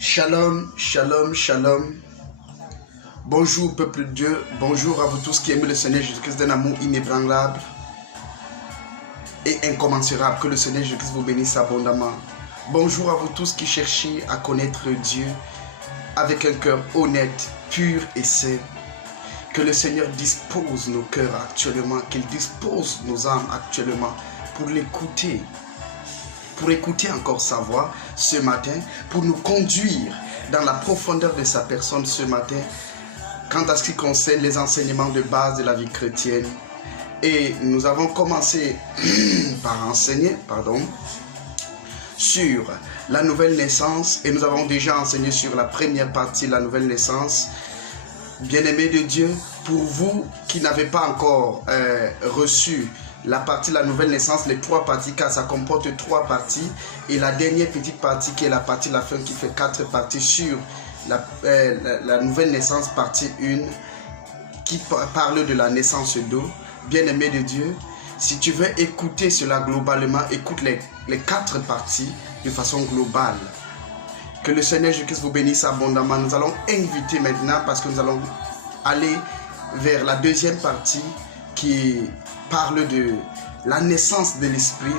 Shalom, shalom, shalom. Bonjour peuple de Dieu, bonjour à vous tous qui aimez le Seigneur Jésus-Christ d'un amour inébranlable et incommensurable. Que le Seigneur Jésus-Christ vous bénisse abondamment. Bonjour à vous tous qui cherchez à connaître Dieu avec un cœur honnête, pur et saint. Que le Seigneur dispose nos cœurs actuellement, qu'il dispose nos âmes actuellement pour l'écouter. Pour écouter encore sa voix ce matin, pour nous conduire dans la profondeur de sa personne ce matin, quant à ce qui concerne les enseignements de base de la vie chrétienne. Et nous avons commencé par enseigner, sur la nouvelle naissance, et nous avons déjà enseigné sur la première partie de la nouvelle naissance. Bien-aimés de Dieu, pour vous qui n'avez pas encore reçu la partie de la nouvelle naissance, les trois parties, car ça comporte trois parties, et la dernière petite partie qui est la partie de la fin qui fait 4 parties sur la nouvelle naissance, partie 1, qui parle de la naissance d'eau. Bien-aimé de Dieu, si tu veux écouter cela globalement, écoute les 4 parties de façon globale. Que le Seigneur Jésus-Christ vous bénisse abondamment. Nous allons inviter maintenant, parce que nous allons aller vers la deuxième partie qui parle de la naissance de l'esprit,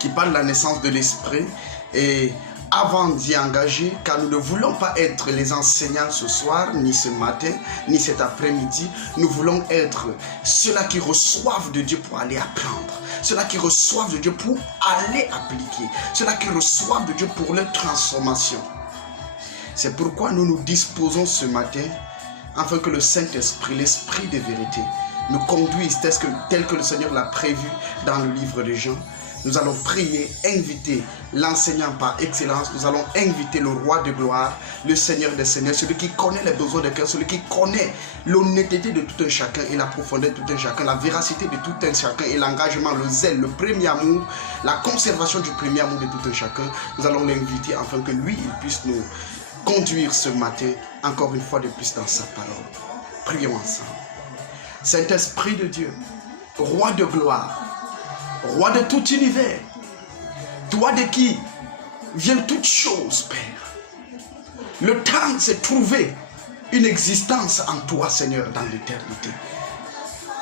qui parle de la naissance de l'esprit. Et avant d'y engager, car nous ne voulons pas être les enseignants ce soir, ni ce matin, ni cet après-midi, nous voulons être ceux-là qui reçoivent de Dieu pour aller apprendre, ceux-là qui reçoivent de Dieu pour aller appliquer, ceux-là qui reçoivent de Dieu pour leur transformation. C'est pourquoi nous nous disposons ce matin, afin que le Saint-Esprit, l'Esprit de vérité, nous conduise tel que le Seigneur l'a prévu dans le livre de Jean. Nous allons prier, inviter l'enseignant par excellence. Nous allons inviter le roi de gloire, le Seigneur des seigneurs, celui qui connaît les besoins de cœur, celui qui connaît l'honnêteté de tout un chacun et la profondeur de tout un chacun, la véracité de tout un chacun et l'engagement, le zèle, le premier amour, la conservation du premier amour de tout un chacun. Nous allons l'inviter afin que lui, il puisse nous conduire ce matin, encore une fois de plus dans sa parole. Prions ensemble. Saint-Esprit de Dieu, roi de gloire, roi de tout univers, toi de qui vient toute chose, Père. Le temps s'est trouvé une existence en toi, Seigneur, dans l'éternité.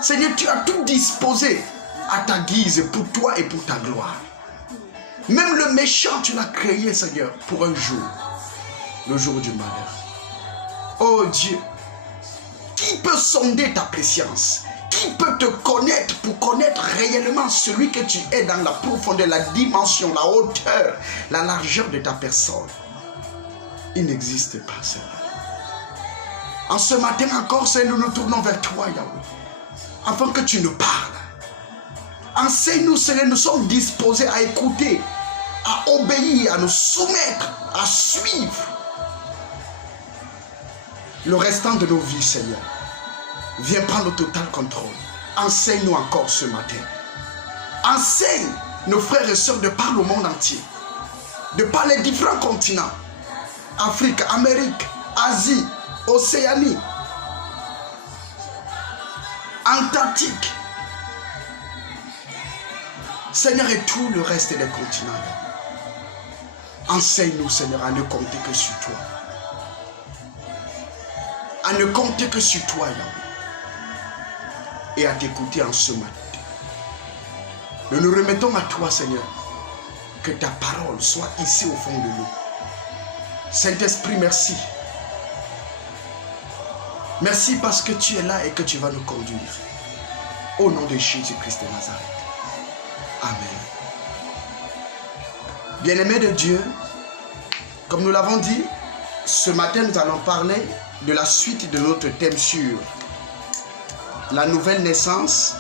Seigneur, tu as tout disposé à ta guise pour toi et pour ta gloire. Même le méchant, tu l'as créé, Seigneur, pour un jour, le jour du malheur. Oh Dieu, qui peut sonder ta préscience? Qui peut te connaître pour connaître réellement celui que tu es dans la profondeur, la dimension, la hauteur, la largeur de ta personne? Il n'existe pas, Seigneur. En ce matin encore, Seigneur, nous nous tournons vers toi, Yahweh, afin que tu nous parles. Enseigne-nous, Seigneur, nous sommes disposés à écouter, à obéir, à nous soumettre, à suivre le restant de nos vies, Seigneur. Viens prendre le total contrôle. Enseigne-nous encore ce matin. Enseigne nos frères et sœurs de par le monde entier, de par les différents continents, Afrique, Amérique, Asie, Océanie, Antarctique, Seigneur, et tout le reste des continents. Enseigne-nous, Seigneur, à ne compter que sur toi. À ne compter que sur toi, Yahweh. Et à t'écouter en ce matin. Nous nous remettons à toi, Seigneur. Que ta parole soit ici au fond de nous. Saint-Esprit, merci. Merci parce que tu es là et que tu vas nous conduire. Au nom de Jésus-Christ de Nazareth. Amen. Bien-aimés de Dieu, comme nous l'avons dit, ce matin nous allons parler de la suite de notre thème sur la nouvelle naissance,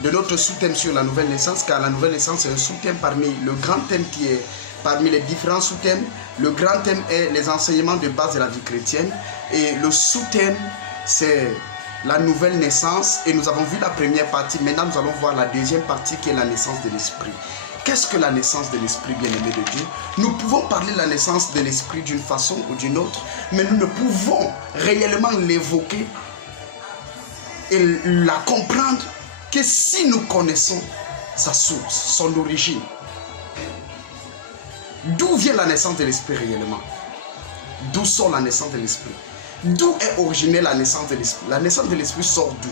de notre sous-thème sur la nouvelle naissance, car la nouvelle naissance est un sous-thème parmi le grand thème qui est parmi les différents sous-thèmes. Le grand thème est les enseignements de base de la vie chrétienne et le sous-thème c'est la nouvelle naissance, et nous avons vu la première partie. Maintenant nous allons voir la deuxième partie qui est la naissance de l'esprit. Qu'est-ce que la naissance de l'esprit, bien-aimé de Dieu? Nous pouvons parler de la naissance de l'esprit d'une façon ou d'une autre, mais nous ne pouvons réellement l'évoquer et la comprendre que si nous connaissons sa source, son origine. D'où vient la naissance de l'esprit réellement? D'où sort la naissance de l'esprit? D'où est originée la naissance de l'esprit? La naissance de l'esprit sort d'où?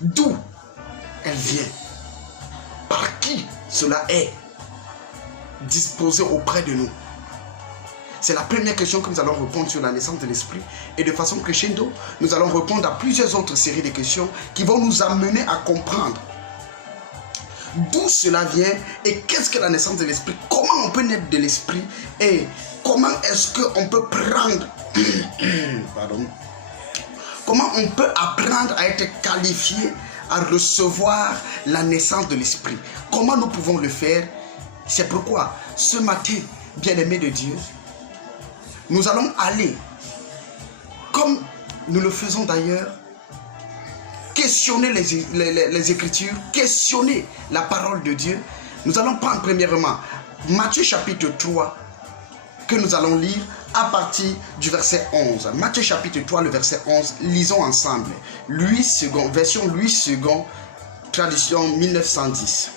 D'où elle vient? Par qui cela est disposé auprès de nous? C'est la première question que nous allons répondre sur la naissance de l'esprit. Et de façon crescendo, nous allons répondre à plusieurs autres séries de questions qui vont nous amener à comprendre d'où cela vient et qu'est-ce que la naissance de l'esprit, comment on peut naître de l'esprit et comment est-ce qu'on peut prendre pardon, comment on peut apprendre à être qualifié à recevoir la naissance de l'esprit. Comment nous pouvons le faire? C'est pourquoi ce matin, bien-aimés de Dieu, nous allons aller, comme nous le faisons d'ailleurs, questionner les Écritures, questionner la parole de Dieu. Nous allons prendre premièrement Matthieu chapitre 3, que nous allons lire à partir du verset 11. Matthieu chapitre 3, le verset 11, lisons ensemble. Louis II, version Louis II, traduction 1910.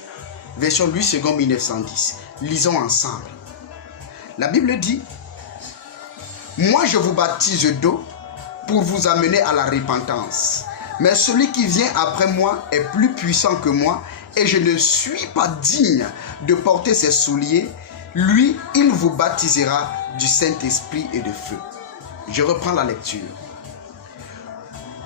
Version Louis II 1910. Lisons ensemble. La Bible dit: moi je vous baptise d'eau pour vous amener à la repentance. Mais celui qui vient après moi est plus puissant que moi et je ne suis pas digne de porter ses souliers. Lui, il vous baptisera du Saint-Esprit et de feu. Je reprends la lecture.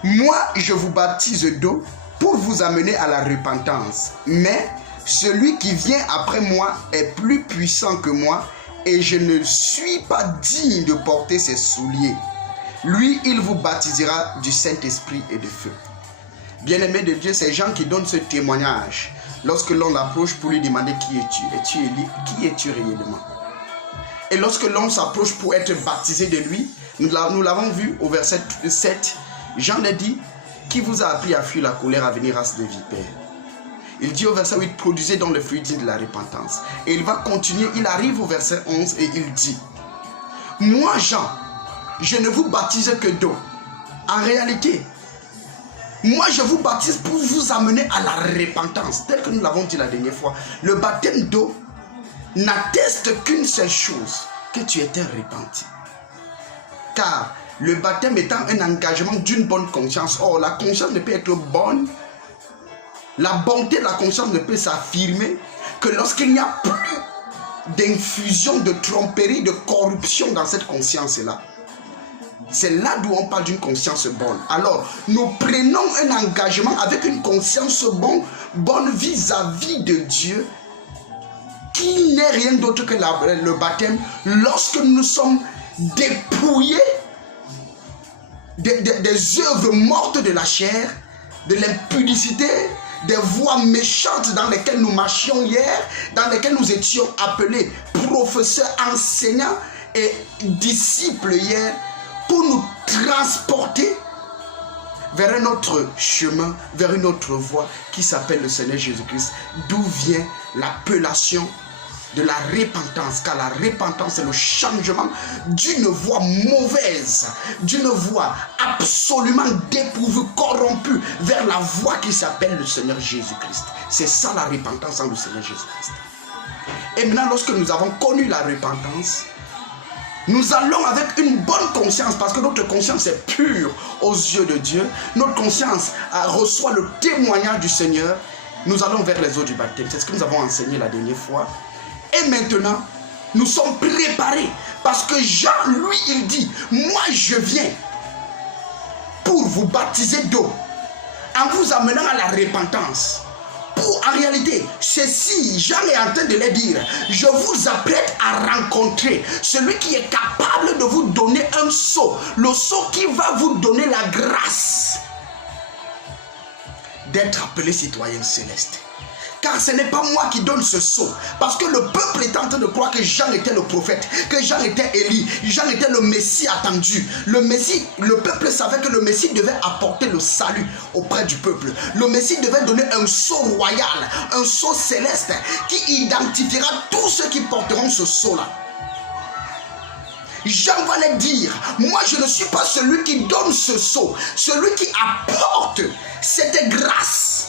Moi, je vous baptise d'eau pour vous amener à la repentance. Mais celui qui vient après moi est plus puissant que moi et je ne suis pas digne de porter ses souliers. Lui, il vous baptisera du Saint-Esprit et de feu. Bien-aimé de Dieu, c'est Jean qui donne ce témoignage. Lorsque l'on l'approche pour lui demander qui es-tu? Es-tu Élie? Qui es-tu réellement? Et lorsque l'on s'approche pour être baptisé de lui, nous l'avons vu au verset 7, Jean a dit: qui vous a appris à fuir la colère, à venir race de vipères? Il dit au verset 8: produisez donc le fruit digne de la repentance. Et il va continuer, il arrive au verset 11 et il dit: moi Jean, je ne vous baptise que d'eau. En réalité, moi je vous baptise pour vous amener à la repentance. Tel que nous l'avons dit la dernière fois, le baptême d'eau n'atteste qu'une seule chose, que tu étais repenti. Car le baptême étant un engagement d'une bonne conscience. Or, la conscience ne peut être bonne. La bonté de la conscience ne peut s'affirmer que lorsqu'il n'y a plus d'infusion de tromperie, de corruption dans cette conscience-là. C'est là d'où on parle d'une conscience bonne. Alors, nous prenons un engagement avec une conscience bonne vis-à-vis de Dieu, qui n'est rien d'autre que le baptême, lorsque nous sommes dépouillés des œuvres mortes de la chair, de l'impudicité, des voies méchantes dans lesquelles nous marchions hier, dans lesquelles nous étions appelés professeurs, enseignants et disciples hier, pour nous transporter vers un autre chemin, vers une autre voie qui s'appelle le Seigneur Jésus-Christ, d'où vient l'appellation de la repentance, car la repentance est le changement d'une voie mauvaise, d'une voie absolument dépourvue, corrompue, vers la voie qui s'appelle le Seigneur Jésus-Christ. C'est ça la repentance en le Seigneur Jésus-Christ. Et maintenant, lorsque nous avons connu la repentance, nous allons avec une bonne conscience, parce que notre conscience est pure aux yeux de Dieu. Notre conscience reçoit le témoignage du Seigneur. Nous allons vers les eaux du baptême. C'est ce que nous avons enseigné la dernière fois. Et maintenant, nous sommes préparés. Parce que Jean, lui, il dit: moi, je viens pour vous baptiser d'eau, en vous amenant à la repentance. En réalité, ceci, Jean est en train de le dire: je vous apprête à rencontrer celui qui est capable de vous donner un sceau, le sceau qui va vous donner la grâce d'être appelé citoyen céleste. Car ce n'est pas moi qui donne ce sceau. Parce que le peuple est en train de croire que Jean était le prophète, que Jean était Élie, Jean était le Messie attendu. Le peuple savait que le Messie devait apporter le salut auprès du peuple. Le Messie devait donner un sceau royal, un sceau céleste, qui identifiera tous ceux qui porteront ce sceau-là. Jean va leur dire: moi je ne suis pas celui qui donne ce sceau, celui qui apporte cette grâce,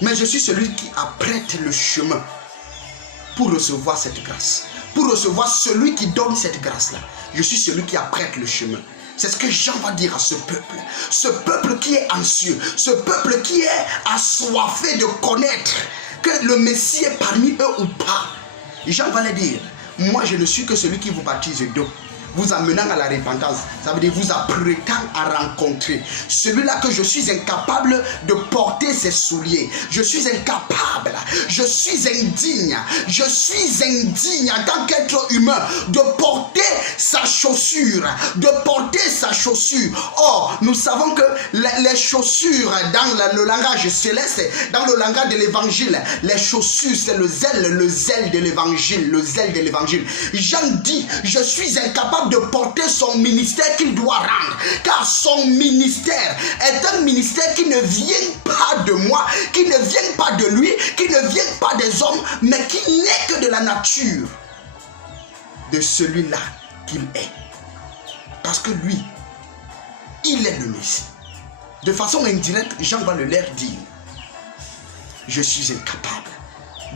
mais je suis celui qui apprête le chemin pour recevoir cette grâce. Pour recevoir celui qui donne cette grâce-là. Je suis celui qui apprête le chemin. C'est ce que Jean va dire à ce peuple. Ce peuple qui est anxieux. Ce peuple qui est assoiffé de connaître que le Messie est parmi eux ou pas. Jean va leur dire, moi je ne suis que celui qui vous baptise d'eau, vous amenant à la repentance. Ça veut dire vous apprêtant à rencontrer celui-là que je suis incapable de porter ses souliers. Je suis incapable, je suis indigne en tant qu'être humain de porter sa chaussure, Or, nous savons que les chaussures dans le langage céleste, dans le langage de l'évangile, les chaussures c'est le zèle de l'évangile, Jean dit, je suis incapable de porter son ministère qu'il doit rendre, car son ministère est un ministère qui ne vient pas de moi, qui ne vient pas de lui, qui ne vient pas des hommes, mais qui n'est que de la nature de celui-là qu'il est. Parce que lui, il est le Messie. De façon indirecte, Jean va le leur dire, je suis incapable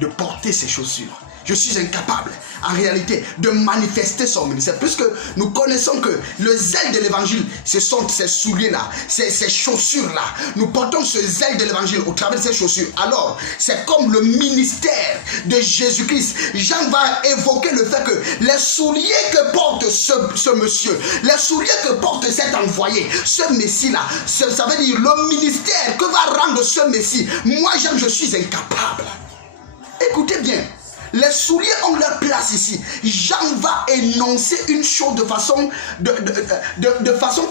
de porter ses chaussures. Je suis incapable, en réalité, de manifester son ministère. Puisque nous connaissons que le zèle de l'évangile, ce sont ces souliers-là, ces chaussures-là. Nous portons ce zèle de l'évangile au travers de ces chaussures. Alors, c'est comme le ministère de Jésus-Christ. Jean va évoquer le fait que les souliers que porte ce monsieur, les souliers que porte cet envoyé, ce Messie-là, ça veut dire le ministère que va rendre ce Messie. Moi, Jean, je suis incapable. Écoutez bien. Les souliers ont leur place ici. Jean va énoncer une chose de façon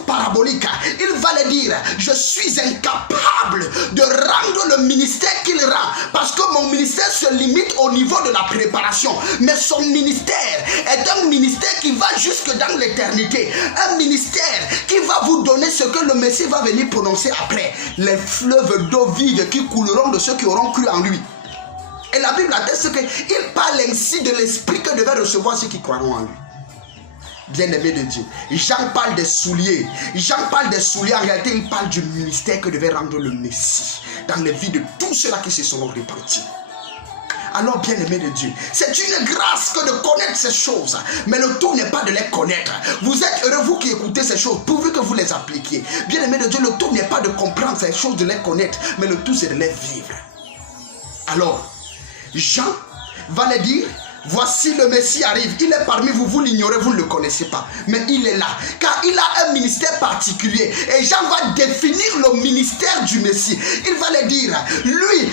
parabolique. Il va le dire, je suis incapable de rendre le ministère qu'il rend. Parce que mon ministère se limite au niveau de la préparation. Mais son ministère est un ministère qui va jusque dans l'éternité. Un ministère qui va vous donner ce que le Messie va venir prononcer après. Les fleuves d'eau vive qui couleront de ceux qui auront cru en lui. Et la Bible atteste qu'il parle ainsi de l'esprit que devaient recevoir ceux qui croiront en lui. Bien-aimé de Dieu, Jean parle des souliers. En réalité, il parle du ministère que devait rendre le Messie dans les vies de tous ceux-là qui se sont repentis. Alors, bien-aimé de Dieu, c'est une grâce que de connaître ces choses. Mais le tout n'est pas de les connaître. Vous êtes heureux, vous qui écoutez ces choses, pourvu que vous les appliquiez. Bien-aimé de Dieu, le tout n'est pas de comprendre ces choses, de les connaître, mais le tout c'est de les vivre. Alors, Jean va le dire, voici le Messie arrive, il est parmi vous, vous l'ignorez, vous ne le connaissez pas, mais il est là, car il a un ministère particulier, et Jean va définir le ministère du Messie. Il va le dire, lui,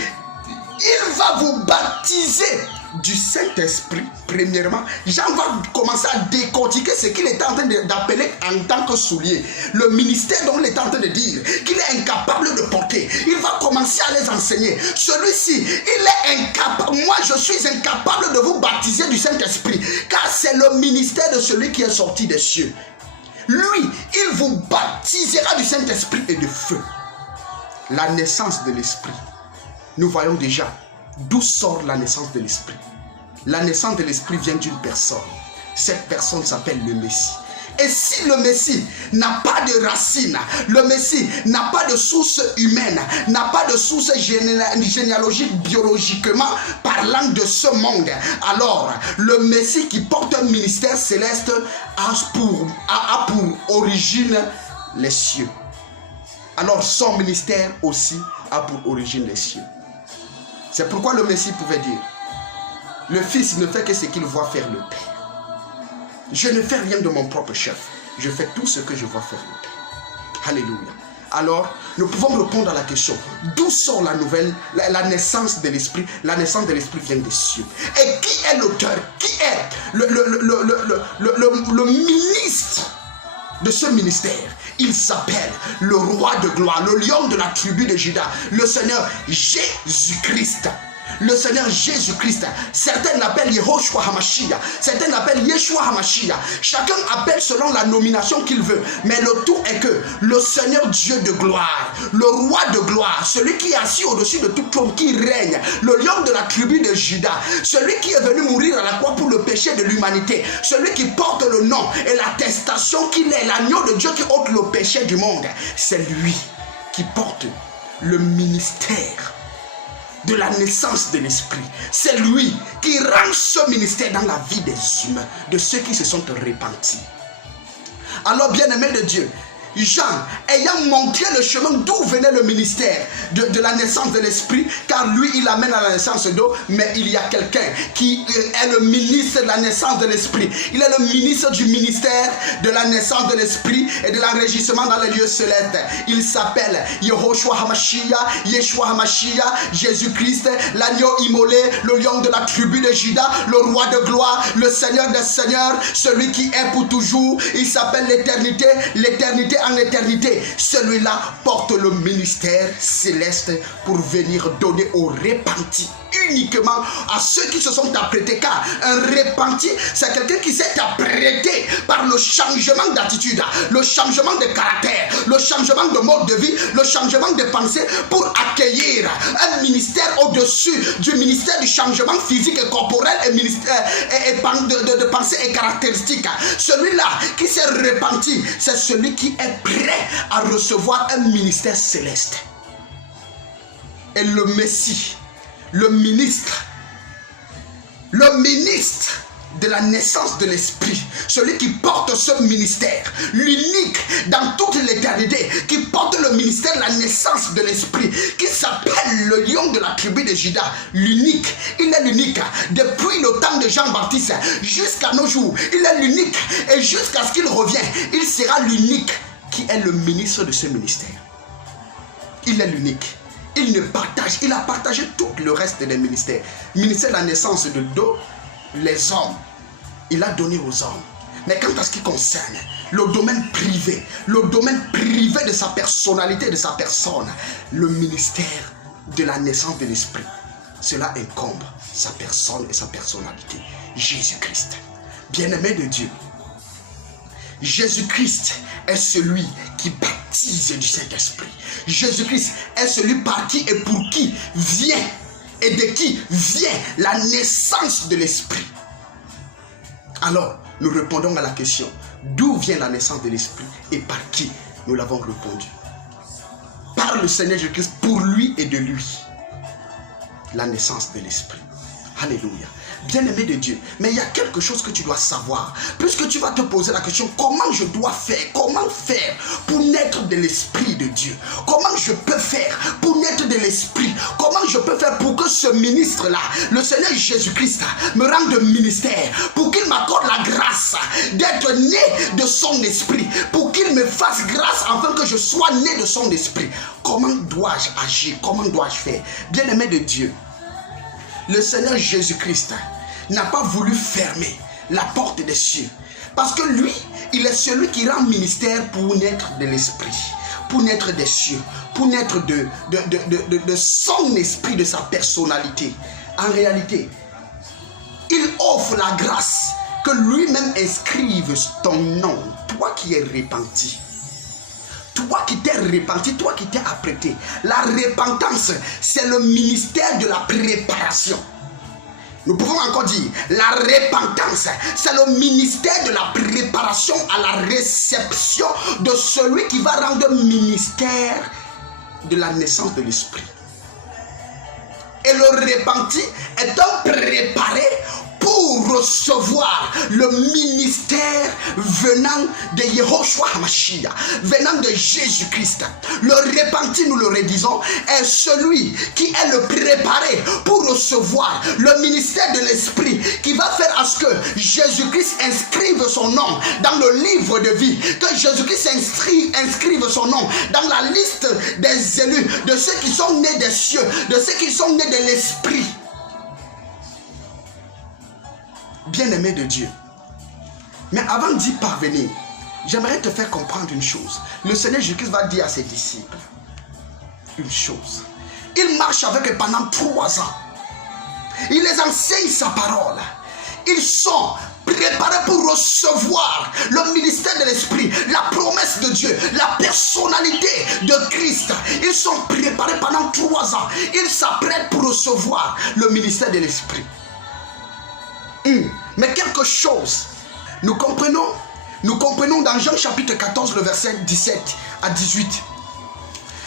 il va vous baptiser du Saint-Esprit, premièrement. Jean va commencer à décortiquer ce qu'il est en train d'appeler en tant que soulier. Le ministère dont il est en train de dire qu'il est incapable de porter. Il va commencer à les enseigner. Celui-ci, il est incapable. Moi, je suis incapable de vous baptiser du Saint-Esprit, car c'est le ministère de celui qui est sorti des cieux. Lui, il vous baptisera du Saint-Esprit et de feu. La naissance de l'Esprit. Nous voyons déjà d'où sort la naissance de l'Esprit. La naissance de l'Esprit vient d'une personne. Cette personne s'appelle le Messie. Et si le Messie n'a pas de racines, le Messie n'a pas de source humaine, n'a pas de source généalogique biologiquement parlant de ce monde, alors le Messie qui porte un ministère céleste a pour origine les cieux. Alors son ministère aussi a pour origine les cieux. C'est pourquoi le Messie pouvait dire, le Fils ne fait que ce qu'il voit faire le Père. Je ne fais rien de mon propre chef. Je fais tout ce que je vois faire le Père. Alléluia. Alors, nous pouvons répondre à la question, d'où sort la naissance de l'Esprit? La naissance de l'Esprit vient des cieux. Et qui est l'auteur? Qui est le ministre de ce ministère? Il s'appelle le roi de gloire, le lion de la tribu de Juda, le Seigneur Jésus-Christ. Le Seigneur Jésus-Christ. Certains l'appellent Yehoshua Hamashiach, certains l'appellent Yeshua Hamashiach. Chacun appelle selon la nomination qu'il veut. Mais le tout est que le Seigneur Dieu de gloire, le roi de gloire, celui qui est assis au-dessus de tout trône, qui règne, le lion de la tribu de Juda, celui qui est venu mourir à la croix pour le péché de l'humanité, celui qui porte le nom et l'attestation qu'il est l'agneau de Dieu qui ôte le péché du monde, c'est lui qui porte le ministère de la naissance de l'esprit. C'est lui qui rend ce ministère dans la vie des humains, de ceux qui se sont repentis. Alors, bien-aimés de Dieu, Jean, ayant montré le chemin d'où venait le ministère de la naissance de l'esprit, car lui il amène à la naissance d'eau, mais il y a quelqu'un qui est le ministre de la naissance de l'esprit. Il est le ministre du ministère de la naissance de l'esprit et de l'enregistrement dans les lieux célestes. Il s'appelle Yehoshua Hamashiach, Yeshua Hamashiach, Jésus-Christ, l'agneau immolé, le lion de la tribu de Juda, le roi de gloire, le Seigneur des seigneurs, celui qui est pour toujours. Il s'appelle l'éternité, l'éternité en éternité. Celui-là porte le ministère céleste pour venir donner aux repentis, uniquement à ceux qui se sont apprêtés, car un repenti, c'est quelqu'un qui s'est apprêté par le changement d'attitude, le changement de caractère, le changement de mode de vie, le changement de pensée, pour accueillir un ministère au-dessus du ministère du changement physique et corporel et de pensée et caractéristiques. Celui-là qui s'est repenti, c'est celui qui est prêt à recevoir un ministère céleste. Et le Messie, le ministre de la naissance de l'esprit, celui qui porte ce ministère, l'unique dans toute l'éternité, qui porte le ministère de la naissance de l'esprit, qui s'appelle le lion de la tribu de Juda, l'unique. Il est l'unique depuis le temps de Jean-Baptiste jusqu'à nos jours. Il est l'unique et jusqu'à ce qu'il revienne, il sera l'unique qui est le ministre de ce ministère. Il est l'unique. Il a partagé tout le reste des ministères. Ministère de la naissance de dos, les hommes, il a donné aux hommes. Mais quant à ce qui concerne le domaine privé de sa personnalité, de sa personne, le ministère de la naissance de l'esprit, cela incombe sa personne et sa personnalité. Jésus-Christ, bien-aimé de Dieu, Jésus-Christ est celui qui baptise du Saint-Esprit. Jésus-Christ est celui par qui et pour qui vient et de qui vient la naissance de l'Esprit. Alors, nous répondons à la question, d'où vient la naissance de l'Esprit et par qui? Nous l'avons répondu. Par le Seigneur Jésus-Christ, pour lui et de lui. La naissance de l'Esprit. Alléluia. Bien-aimé de Dieu, mais il y a quelque chose que tu dois savoir. Puisque tu vas te poser la question, comment je dois faire? Comment faire pour naître de l'Esprit de Dieu? Comment je peux faire pour naître de l'Esprit? Comment je peux faire pour que ce ministre-là, le Seigneur Jésus-Christ, me rende ministère, pour qu'il m'accorde la grâce d'être né de son Esprit, pour qu'il me fasse grâce afin que je sois né de son Esprit? Comment dois-je agir? Comment dois-je faire? Bien-aimé de Dieu, le Seigneur Jésus-Christ n'a pas voulu fermer la porte des cieux. Parce que lui, il est celui qui rend ministère pour naître de l'esprit, pour naître des cieux, pour naître de son esprit, de sa personnalité. En réalité, il offre la grâce que lui-même inscrive ton nom, toi qui es repenti. Toi qui t'es repenti, toi qui t'es apprêté. La repentance, c'est le ministère de la préparation. Nous pouvons encore dire, la repentance, c'est le ministère de la préparation à la réception de celui qui va rendre ministère de la naissance de l'esprit. Et le repenti est un préparé pour recevoir le ministère venant de Yehoshua Hamashiach, venant de Jésus-Christ. Le repenti, nous le redisons, est celui qui est le préparé pour recevoir le ministère de l'Esprit, qui va faire à ce que Jésus-Christ inscrive son nom dans le livre de vie, que Jésus-Christ inscrive son nom dans la liste des élus, de ceux qui sont nés des cieux, de ceux qui sont nés de l'Esprit. Bien-aimé de Dieu. Mais avant d'y parvenir, j'aimerais te faire comprendre une chose. Le Seigneur Jésus-Christ va dire à ses disciples une chose. Il marche avec eux pendant 3 ans. Il les enseigne sa parole. Ils sont préparés pour recevoir le ministère de l'Esprit, la promesse de Dieu, la personnalité de Christ. Ils sont préparés pendant 3 ans. Ils s'apprêtent pour recevoir le ministère de l'Esprit. Mais quelque chose, nous comprenons dans Jean chapitre 14, le verset 17 à 18.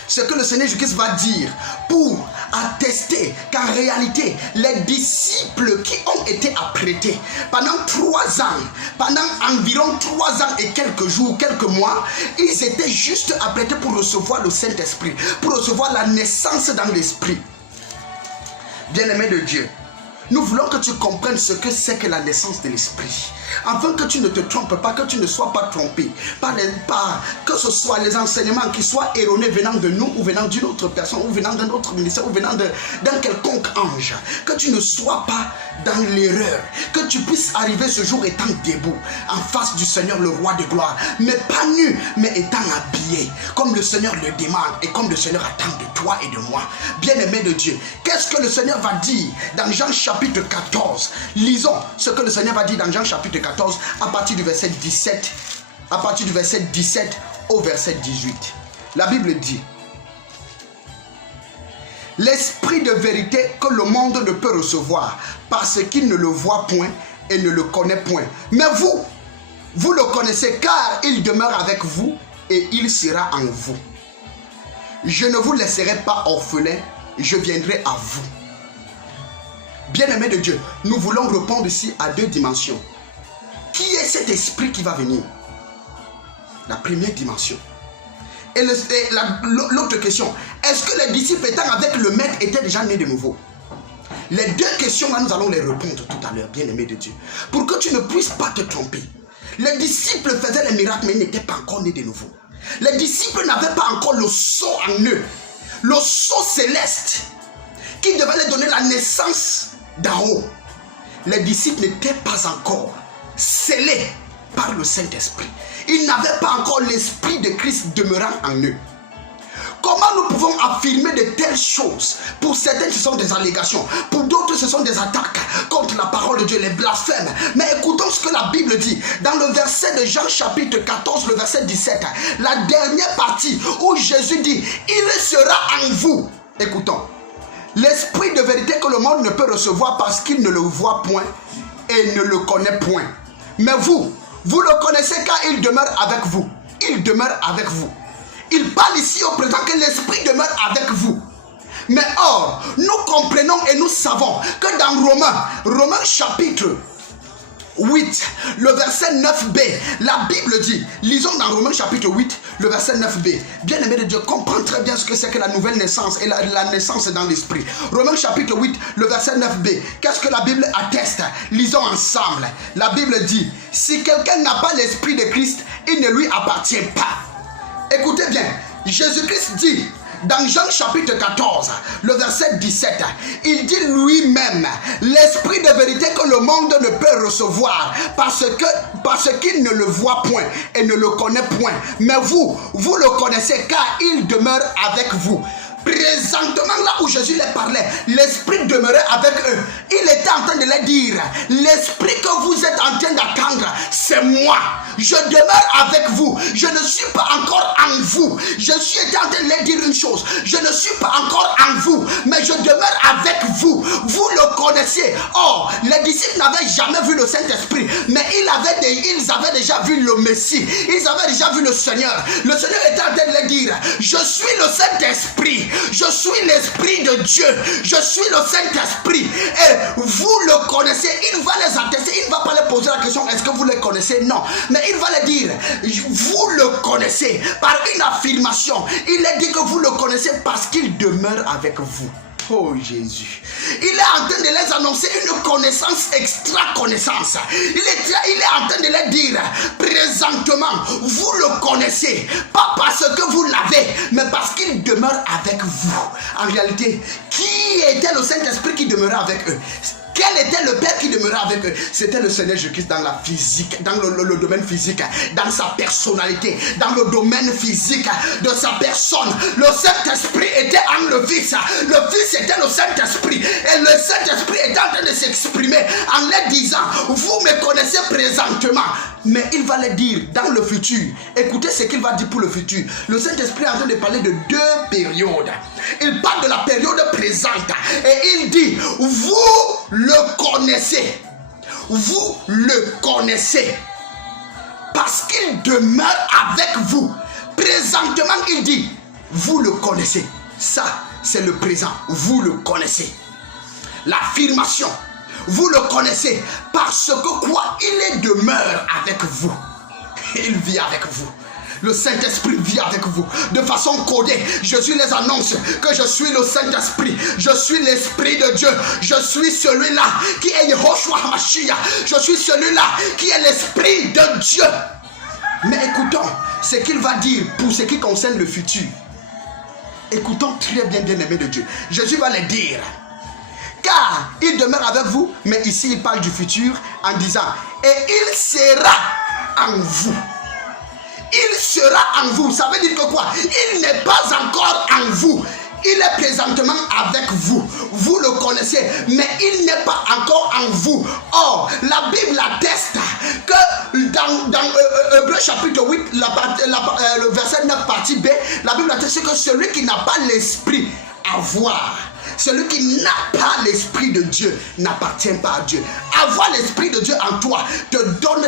ce que le Seigneur Jésus-Christ va dire pour attester qu'en réalité, les disciples qui ont été apprêtés pendant 3 ans, pendant environ 3 ans et quelques jours, quelques mois, ils étaient juste apprêtés pour recevoir le Saint-Esprit, pour recevoir la naissance dans l'Esprit. Bien-aimé de Dieu, nous voulons que tu comprennes ce que c'est que la naissance de l'Esprit. Afin que tu ne te trompes pas, que tu ne sois pas trompé par que ce soit les enseignements qui soient erronés venant de nous ou venant d'une autre personne ou venant d'un autre ministère ou venant d'un quelconque ange. Que tu ne sois pas dans l'erreur. Que tu puisses arriver ce jour étant debout en face du Seigneur le roi de gloire. Mais pas nu, mais étant habillé comme le Seigneur le demande et comme le Seigneur attend de toi et de moi. Bien-aimé de Dieu, qu'est-ce que le Seigneur va dire dans Jean chapitre 14? Lisons ce que le Seigneur va dire dans Jean chapitre 14 à partir du verset 17, à partir du verset 17 au verset 18. La Bible dit: l'esprit de vérité que le monde ne peut recevoir parce qu'il ne le voit point et ne le connaît point. Mais vous le connaissez car il demeure avec vous et il sera en vous. Je ne vous laisserai pas orphelins, je viendrai à vous. Bien-aimés de Dieu, nous voulons répondre ici à 2 dimensions. Qui est cet esprit qui va venir? La première dimension. Et l'autre question, est-ce que les disciples étant avec le maître étaient déjà nés de nouveau? Les 2 questions là, nous allons les répondre tout à l'heure, bien-aimés de Dieu. Pour que tu ne puisses pas te tromper. Les disciples faisaient les miracles, mais ils n'étaient pas encore nés de nouveau. Les disciples n'avaient pas encore le sceau en eux. Le sceau céleste qui devait leur donner la naissance d'en haut. Les disciples n'étaient pas encore scellés par le Saint-Esprit. Ils n'avaient pas encore l'Esprit de Christ demeurant en eux. Comment nous pouvons affirmer de telles choses? Pour certains, ce sont des allégations. Pour d'autres, ce sont des attaques contre la parole de Dieu, les blasphèmes. Mais écoutons ce que la Bible dit. Dans le verset de Jean chapitre 14, le verset 17, la dernière partie où Jésus dit: il sera en vous. Écoutons. L'esprit de vérité que le monde ne peut recevoir parce qu'il ne le voit point et ne le connaît point. Mais vous le connaissez car il demeure avec vous. Il demeure avec vous. Il parle ici au présent que l'esprit demeure avec vous. Mais or, nous comprenons et nous savons que dans Romains chapitre 8, le verset 9b, la Bible dit, lisons dans Romains chapitre 8, le verset 9b. Bien-aimé de Dieu, comprends très bien ce que c'est que la nouvelle naissance et la naissance dans l'esprit. Romains chapitre 8, le verset 9b. Qu'est-ce que la Bible atteste? Lisons ensemble. La Bible dit: si quelqu'un n'a pas l'esprit de Christ, il ne lui appartient pas. Écoutez bien, Jésus-Christ dit dans Jean chapitre 14, le verset 17, il dit lui-même: l'esprit de vérité que le monde ne peut recevoir parce qu'il ne le voit point et ne le connaît point. Mais vous le connaissez car il demeure avec vous. Présentement, là où Jésus les parlait, l'esprit demeurait avec eux. Il était en train de leur dire: l'esprit que vous êtes en train d'attendre, c'est moi. Je demeure avec vous. Je ne suis pas encore en vous. Je suis en train de leur dire une chose: je ne suis pas encore en vous, mais je demeure avec vous. Vous le connaissez. Or, les disciples n'avaient jamais vu le Saint-Esprit, mais ils avaient déjà vu le Messie. Ils avaient déjà vu le Seigneur. Le Seigneur était en train de leur dire: je suis le Saint-Esprit. Je suis l'Esprit de Dieu. Je suis le Saint-Esprit. Et vous le connaissez. Il va les attester. Il ne va pas les poser la question: est-ce que vous les connaissez? Non. Mais il va les dire: vous le connaissez. Par une affirmation. Il est dit que vous le connaissez parce qu'il demeure avec vous. Oh Jésus. Il est en train de les annoncer une connaissance extra-connaissance. Il est en train de les dire: présentement, vous le connaissez. Pas parce que vous l'avez, mais parce qu'il demeure avec vous. En réalité, qui était le Saint-Esprit qui demeurait avec eux? Quel était le Père qui demeurait avec eux? C'était le Seigneur Jésus-Christ dans la physique, dans le domaine physique, dans sa personnalité, dans le domaine physique de sa personne. Le Saint-Esprit était en le Fils. Le Fils était le Saint-Esprit. Et le Saint-Esprit était en train de s'exprimer en leur disant: vous me connaissez présentement, mais il va le dire dans le futur. Écoutez ce qu'il va dire pour le futur. Le Saint-Esprit est en train de parler de 2 périodes. Il parle de la période présente et il dit: vous le connaissez. Vous le connaissez parce qu'il demeure avec vous. Présentement, il dit: vous le connaissez. Ça, c'est le présent. Vous le connaissez. L'affirmation, vous le connaissez parce que quoi? Il demeure avec vous. Il vit avec vous. Le Saint-Esprit vit avec vous. De façon codée, Jésus les annonce que je suis le Saint-Esprit. Je suis l'Esprit de Dieu. Je suis celui-là qui est Yehoshua HaMashiach. Je suis celui-là qui est l'Esprit de Dieu. Mais écoutons ce qu'il va dire pour ce qui concerne le futur. Écoutons très bien, bien-aimés de Dieu. Jésus va les dire. Car il demeure avec vous, mais ici il parle du futur en disant, et il sera en vous. Il sera en vous. Ça veut dire que quoi? Il n'est pas encore en vous. Il est présentement avec vous. Vous le connaissez, mais il n'est pas encore en vous. Or, la Bible atteste que dans Hébreux chapitre 8, le verset 9 partie B, la Bible atteste que celui qui n'a pas l'esprit à voir, celui qui n'a pas l'Esprit de Dieu n'appartient pas à Dieu. Avoir l'Esprit de Dieu en toi te donne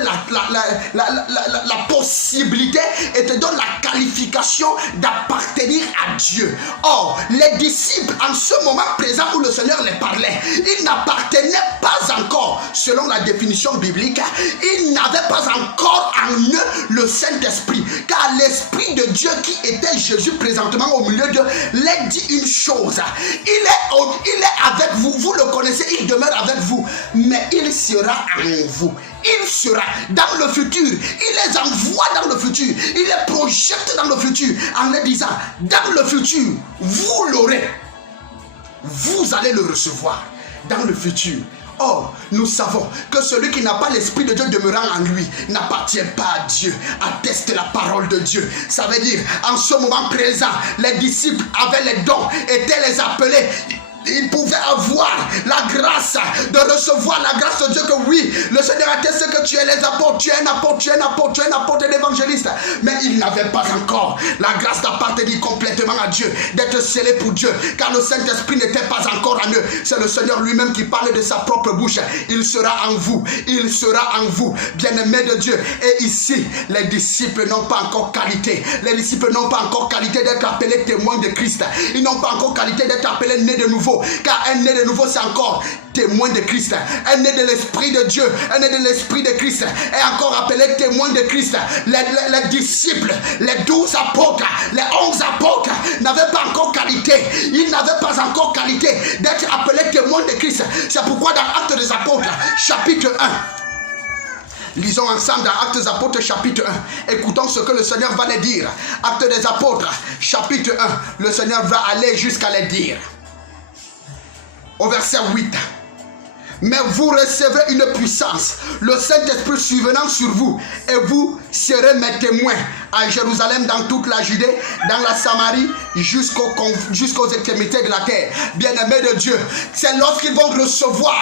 la possibilité et te donne la qualification d'appartenir à Dieu. Or, les disciples, en ce moment présent où le Seigneur les parlait, ils n'appartenaient pas encore, selon la définition biblique, ils n'avaient pas encore en eux le Saint-Esprit. Car l'Esprit de Dieu qui était Jésus présentement au milieu d'eux, leur dit une chose. Il est avec vous, vous le connaissez, il demeure avec vous, mais il sera en vous. Il sera dans le futur, il les envoie dans le futur, il les projette dans le futur en leur disant, dans le futur, vous l'aurez, vous allez le recevoir dans le futur. Or, nous savons que celui qui n'a pas l'Esprit de Dieu demeurant en lui n'appartient pas à Dieu, atteste la parole de Dieu. Ça veut dire, en ce moment présent, les disciples avaient les dons, étaient les appelés. Ils pouvaient avoir la grâce de recevoir la grâce de Dieu, que oui, le Seigneur atteste que tu es les apôtres, tu es un apôtre, tu es un apôtre, tu es un apôtre et l'évangéliste. Mais ils n'avaient pas encore la grâce d'appartenir complètement à Dieu, d'être scellés pour Dieu, car le Saint-Esprit n'était pas encore en eux. C'est le Seigneur lui-même qui parle de sa propre bouche. Il sera en vous, il sera en vous, bien-aimés de Dieu. Et ici, les disciples n'ont pas encore qualité. Les disciples n'ont pas encore qualité d'être appelés témoins de Christ. Ils n'ont pas encore qualité d'être appelés nés de nouveau. Car un né de nouveau, c'est encore témoin de Christ. Un né de l'Esprit de Dieu, un né de l'Esprit de Christ est encore appelé témoin de Christ. Les disciples, les 12 apôtres, les 11 apôtres n'avaient pas encore qualité. Ils n'avaient pas encore qualité d'être appelés témoins de Christ. C'est pourquoi dans Actes des Apôtres, chapitre 1, lisons ensemble dans Actes des Apôtres chapitre 1. Écoutons ce que le Seigneur va les dire. Actes des Apôtres chapitre 1. Le Seigneur va aller jusqu'à les dire. Au verset 8. Mais vous recevrez une puissance, le Saint-Esprit survenant sur vous, et vous serez mes témoins à Jérusalem, dans toute la Judée, dans la Samarie, jusqu'aux extrémités de la terre. Bien-aimés de Dieu, c'est lorsqu'ils vont recevoir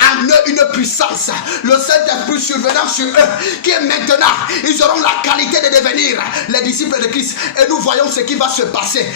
en eux une puissance, le Saint-Esprit survenant sur eux, qui est maintenant, ils auront la qualité de devenir les disciples de Christ. Et nous voyons ce qui va se passer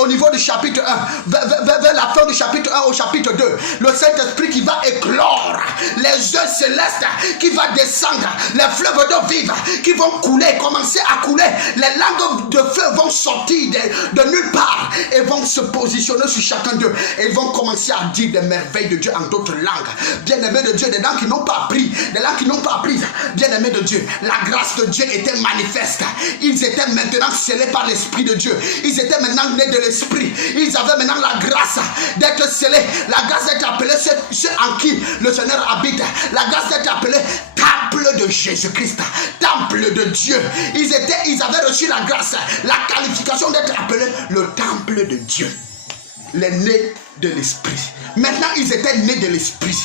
au niveau du chapitre 1, vers la fin du chapitre 1 au chapitre 2. Le Saint-Esprit qui va éclore, les œufs célestes qui va descendre, les fleuves d'eau vive qui vont couler, commencer à couler, les langues de feu vont sortir de nulle part et vont se positionner sur chacun d'eux, et ils vont commencer à dire des merveilles de Dieu en d'autres langues. Bien-aimés de Dieu, des langues qui n'ont pas appris, des langues qui n'ont pas appris. Bien-aimés de Dieu, la grâce de Dieu était manifeste. Ils étaient maintenant scellés par l'Esprit de Dieu. Ils étaient maintenant nés de l'Esprit. Ils avaient maintenant la grâce d'être scellés, la grâce d'être appelés ceux en qui le Seigneur habite, la grâce d'être appelés temple de Jésus-Christ, temple de Dieu. Ils avaient reçu la grâce, la qualification d'être appelés le temple de Dieu, les nés de l'Esprit. Maintenant, ils étaient nés de l'Esprit.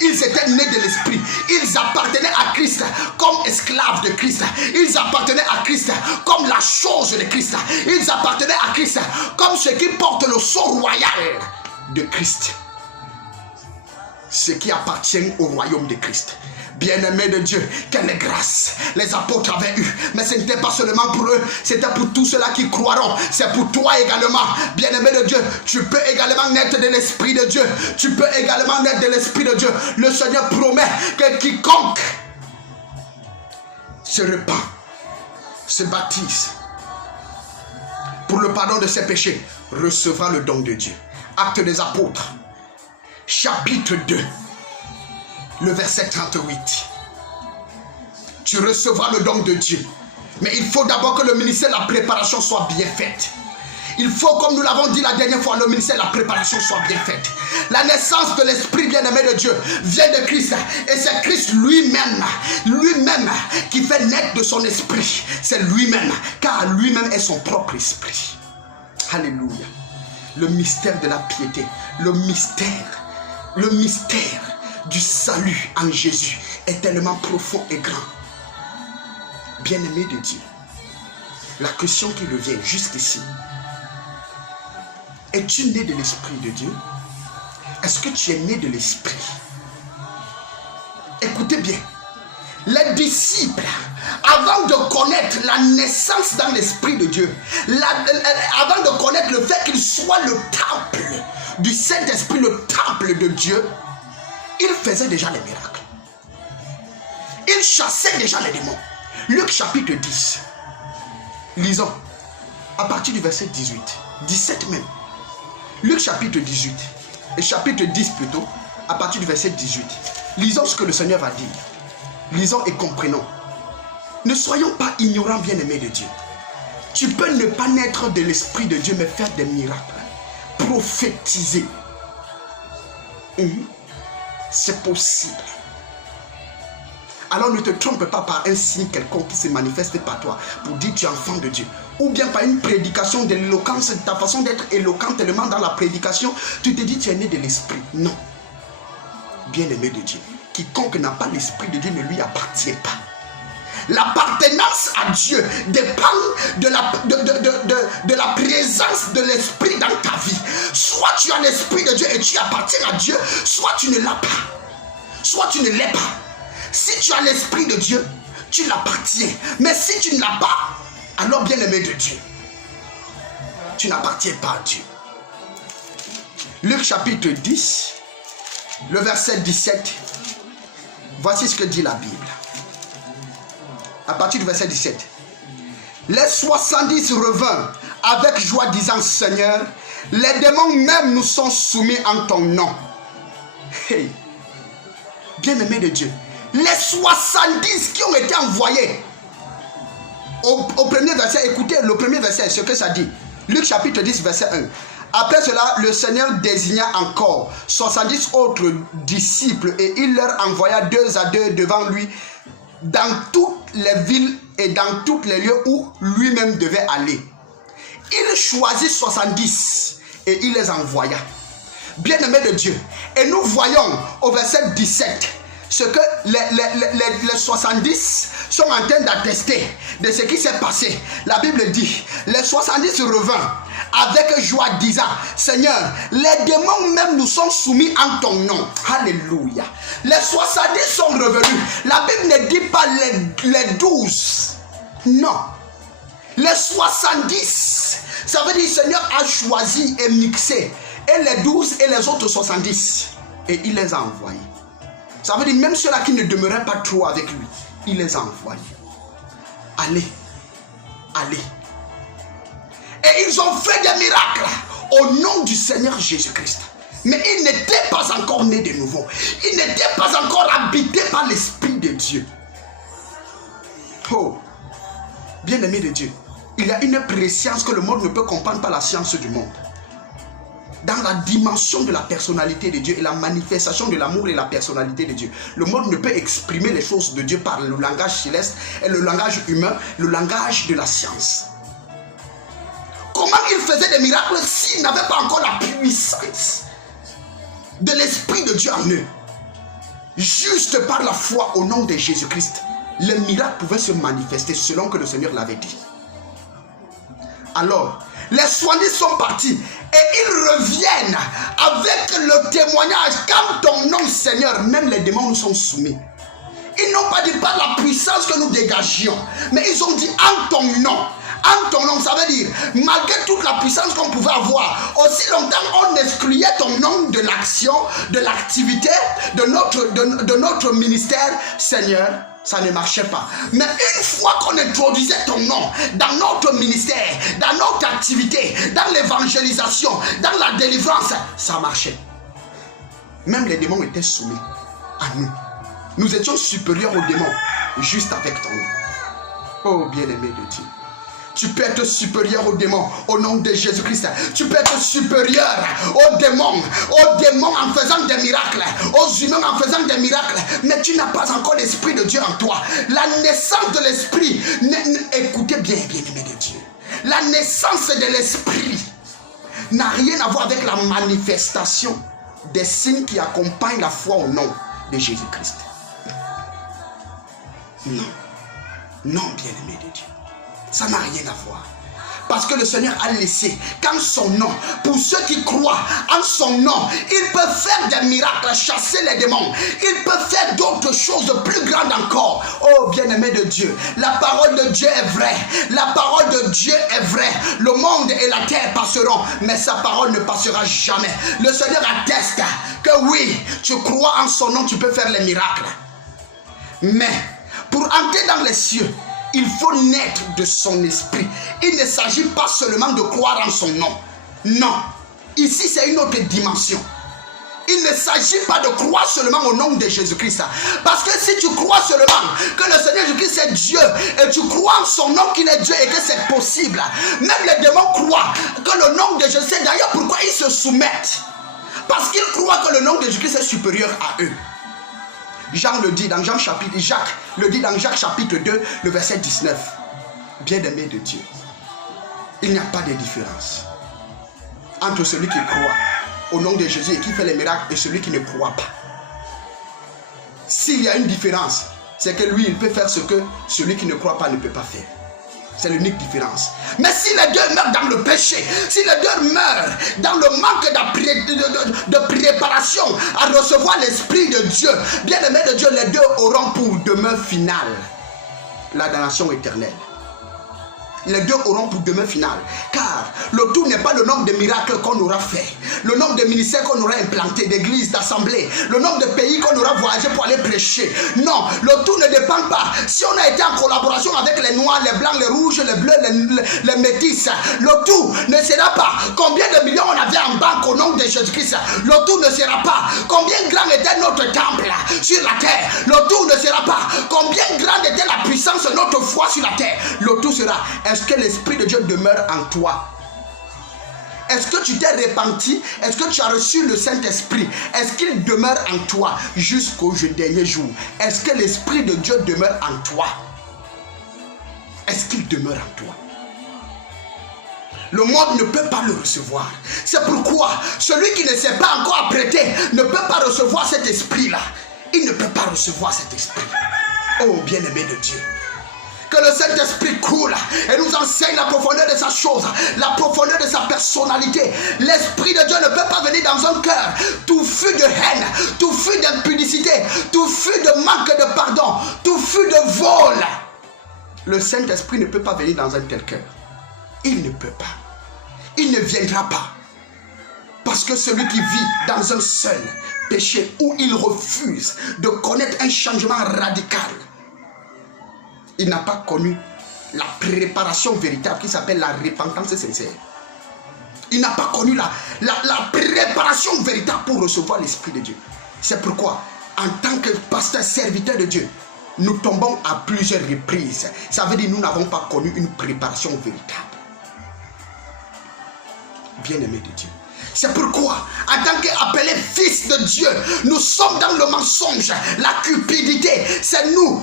Ils étaient nés de l'Esprit. Ils appartenaient à Christ comme esclaves de Christ. Ils appartenaient à Christ comme la chose de Christ. Ils appartenaient à Christ comme ceux qui portent le sceau royal de Christ. Ceux qui appartiennent au royaume de Christ. Bien-aimés de Dieu, quelle grâce les apôtres avaient eu. Mais ce n'était pas seulement pour eux, c'était pour tous ceux-là qui croiront. C'est pour toi également. Bien-aimé de Dieu, tu peux également naître de l'Esprit de Dieu. Tu peux également naître de l'Esprit de Dieu. Le Seigneur promet que quiconque se repent, se baptise, pour le pardon de ses péchés, recevra le don de Dieu. Actes des Apôtres, chapitre 2, le verset 38. Tu recevras le don de Dieu. Mais il faut d'abord que le ministère de la préparation soit bien faite. Il faut, comme nous l'avons dit la dernière fois, le ministère de la préparation soit bien faite. La naissance de l'Esprit bien-aimé de Dieu vient de Christ. Et c'est Christ lui-même qui fait naître de son esprit. C'est lui-même, car lui-même est son propre esprit. Alléluia. Le mystère de la piété, le mystère du salut en Jésus est tellement profond et grand. Bien-aimé de Dieu, la question qui revient jusqu'ici, es-tu né de l'Esprit de Dieu? Est-ce que tu es né de l'Esprit? Écoutez bien, les disciples, avant de connaître la naissance dans l'Esprit de Dieu, avant de connaître le fait qu'il soit le temple du Saint-Esprit, le temple de Dieu, ils faisaient déjà les miracles. Ils chassaient déjà les démons. Luc chapitre 10. Lisons à partir du verset 18, 17 même. Luc chapitre 18 et chapitre 10 plutôt, à partir du verset 18. Lisons ce que le Seigneur va dire. Lisons et comprenons. Ne soyons pas ignorants, bien-aimés de Dieu. Tu peux ne pas naître de l'Esprit de Dieu, mais faire des miracles. Prophétiser. C'est possible. Alors ne te trompe pas par un signe quelconque qui se manifeste par toi pour dire tu es enfant de Dieu. Ou bien par une prédication de l'éloquence, ta façon d'être éloquent tellement dans la prédication, tu te dis tu es né de l'Esprit. Non. Bien-aimé de Dieu, quiconque n'a pas l'Esprit de Dieu ne lui appartient pas. L'appartenance à Dieu dépend de la présence de l'Esprit dans ta vie. Soit tu as l'Esprit de Dieu et tu appartiens à Dieu, soit tu ne l'as pas. Soit tu ne l'es pas. Si tu as l'Esprit de Dieu, tu l'appartiens. Mais si tu ne l'as pas, alors bien-aimé de Dieu, tu n'appartiens pas à Dieu. Luc chapitre 10, le verset 17. Voici ce que dit la Bible. À partir du verset 17. Les 70 revinrent avec joie disant, Seigneur, les démons même nous sont soumis en ton nom. Hey. Bien-aimé de Dieu, les 70 qui ont été envoyés au premier verset, écoutez le premier verset, ce que ça dit. Luc chapitre 10, verset 1. Après cela, le Seigneur désigna encore 70 autres disciples et il leur envoya 2 à 2 devant lui dans toutes les villes et dans tous les lieux où lui-même devait aller. Il choisit 70 et il les envoya. Bien-aimés de Dieu, et nous voyons au verset 17 ce que les 70 sont en train d'attester de ce qui s'est passé. La Bible dit, les 70 revinrent avec joie disant, Seigneur, les démons même nous sont soumis en ton nom. Alléluia. Les 70 sont revenus. La Bible ne dit pas les 12. Non. Les 70. Ça veut dire Seigneur a choisi et mixé. Et les 12 et les autres 70. Et il les a envoyés. Ça veut dire même ceux-là qui ne demeuraient pas trop avec lui, il les a envoyés. Allez, allez. Et ils ont fait des miracles au nom du Seigneur Jésus-Christ. Mais ils n'étaient pas encore nés de nouveau. Ils n'étaient pas encore habités par l'Esprit de Dieu. Oh, bien-aimé de Dieu, il y a une préscience que le monde ne peut comprendre par la science du monde. Dans la dimension de la personnalité de Dieu et la manifestation de l'amour et la personnalité de Dieu, le monde ne peut exprimer les choses de Dieu par le langage céleste et le langage humain, le langage de la science. Comment ils faisaient des miracles s'ils n'avaient pas encore la puissance de l'Esprit de Dieu en eux? Juste par la foi au nom de Jésus-Christ, les miracles pouvaient se manifester selon que le Seigneur l'avait dit. Alors, les 70 sont partis et ils reviennent avec le témoignage. Quand ton nom, Seigneur, même les démons nous sont soumis. Ils n'ont pas dit par la puissance que nous dégagions, mais ils ont dit en ton nom. en ton nom, ça veut dire, malgré toute la puissance qu'on pouvait avoir, aussi longtemps on excluait ton nom de l'action, de l'activité, de notre ministère, Seigneur, ça ne marchait pas. Mais une fois qu'on introduisait ton nom dans notre ministère, dans notre activité, dans l'évangélisation, dans la délivrance, ça marchait. Même les démons étaient soumis à nous. Nous étions supérieurs aux démons, juste avec ton nom. Oh bien-aimé de Dieu. Tu peux être supérieur aux démons au nom de Jésus-Christ. Tu peux être supérieur aux démons en faisant des miracles, aux humains en faisant des miracles. Mais tu n'as pas encore l'Esprit de Dieu en toi. La naissance de l'Esprit, écoutez bien, bien-aimé de Dieu. La naissance de l'Esprit n'a rien à voir avec la manifestation des signes qui accompagnent la foi au nom de Jésus-Christ. Non. Non, bien-aimé de Dieu. Ça n'a rien à voir. Parce que le Seigneur a laissé qu'en son nom, pour ceux qui croient en son nom, ils peuvent faire des miracles, chasser les démons. Ils peuvent faire d'autres choses plus grandes encore. Oh bien-aimé de Dieu, la parole de Dieu est vraie. La parole de Dieu est vraie. Le monde et la terre passeront, mais sa parole ne passera jamais. Le Seigneur atteste que oui, tu crois en son nom, tu peux faire les miracles. Mais pour entrer dans les cieux, il faut naître de son esprit. Il ne s'agit pas seulement de croire en son nom. Non. Ici, c'est une autre dimension. Il ne s'agit pas de croire seulement au nom de Jésus-Christ. Parce que si tu crois seulement que le Seigneur Jésus-Christ est Dieu, et tu crois en son nom qu'il est Dieu et que c'est possible, même les démons croient que le nom de Jésus, c'est d'ailleurs pourquoi ils se soumettent. Parce qu'ils croient que le nom de Jésus-Christ est supérieur à eux. Jacques le dit dans Jacques chapitre 2, le verset 19. Bien-aimé de Dieu, il n'y a pas de différence entre celui qui croit au nom de Jésus et qui fait les miracles et celui qui ne croit pas. S'il y a une différence, c'est que lui, il peut faire ce que celui qui ne croit pas ne peut pas faire. C'est l'unique différence. Mais si les deux meurent dans le péché, si les deux meurent dans le manque de préparation à recevoir l'Esprit de Dieu, bien-aimés de Dieu, les deux auront pour demeure finale la damnation éternelle. Les deux auront pour demeure finale. Car le tout n'est pas le nombre de miracles qu'on aura fait, le nombre de ministères qu'on aura implantés, d'églises, d'assemblées, le nombre de pays qu'on aura voyagé pour aller prêcher. Non, le tout ne dépend pas. Si on a été en collaboration avec les noirs, les blancs, les rouges, les bleus, les métis, le tout ne sera pas combien de millions on avait en banque au nom de Jésus-Christ. Le tout ne sera pas combien grand était notre temple sur la terre. Le tout ne sera pas combien grande était la puissance de notre foi sur la terre. Le tout sera, est-ce que l'Esprit de Dieu demeure en toi? Est-ce que tu t'es repenti? Est-ce que tu as reçu le Saint-Esprit? Est-ce qu'il demeure en toi jusqu'au dernier jour? Est-ce que l'Esprit de Dieu demeure en toi? Est-ce qu'il demeure en toi? Le monde ne peut pas le recevoir. C'est pourquoi celui qui ne s'est pas encore apprêté ne peut pas recevoir cet esprit-là. Il ne peut pas recevoir cet esprit. Oh, bien-aimé de Dieu. Que le Saint-Esprit coule et nous enseigne la profondeur de sa chose, la profondeur de sa personnalité. L'Esprit de Dieu ne peut pas venir dans un cœur touffu de haine, touffu d'impudicité, touffu de manque de pardon, touffu de vol. Le Saint-Esprit ne peut pas venir dans un tel cœur. Il ne peut pas. Il ne viendra pas. Parce que celui qui vit dans un seul péché où il refuse de connaître un changement radical, il n'a pas connu la préparation véritable qui s'appelle la repentance sincère. Il n'a pas connu la préparation véritable pour recevoir l'Esprit de Dieu. C'est pourquoi, en tant que pasteur serviteur de Dieu, nous tombons à plusieurs reprises. Ça veut dire que nous n'avons pas connu une préparation véritable. Bien-aimé de Dieu. C'est pourquoi, en tant qu'appelés fils de Dieu, nous sommes dans le mensonge, la cupidité. C'est nous,